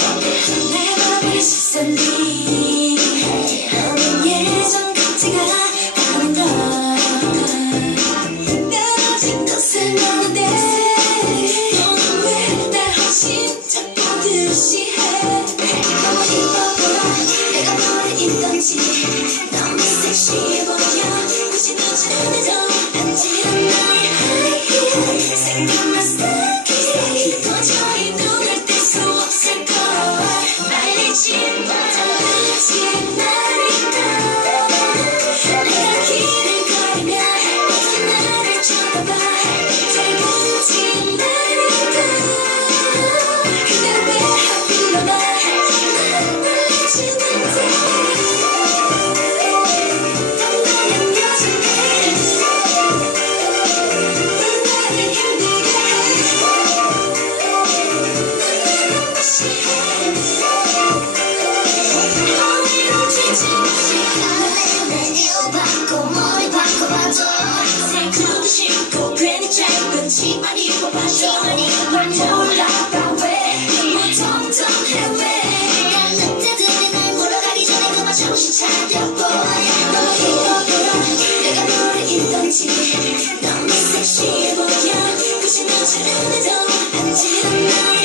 내 바라보는 시선이 너는 예전 같지가 않은 걸 떨어진 것을 나는데 너는 왜 날 훨씬 착보듯이 해 너무 이뻐 보여 내가 너를 입던지 너무 섹시해 보여 굳이 놓쳐도 안지런 나의 하이힐 생각나 스타킹 도저히 눈을 뗄 수 없을걸 말리지 못하지 말니까 내가 길을 걸으면 모두 나를 쳐다봐 잘 보지 말니까 근데 왜 하필 너만 날 몰라주는데 치마를 입어봐줘 널 몰라봐 왜 텅텅해 왜 난 늑대들이 날 물어가기 전에 그만 정신 차려보 너무 이뻐 보여 내가 너를 입던지 너무 섹시해 보여 굳이 놓지 않아도 안지런 날